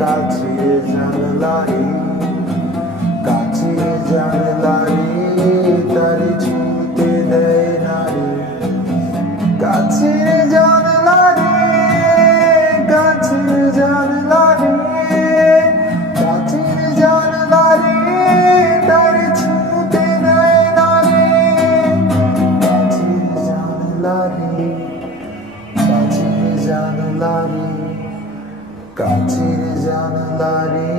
কাছে জানলারে কাছে জানলারে তারে ছুঁতে দেয় না রে কাছে জানলারে কাছে জানলারে কাছে জানলারে তারে ছুঁতে দেয় না রে কাছে জানলারে কাছে জানলারে কাছে জানলারে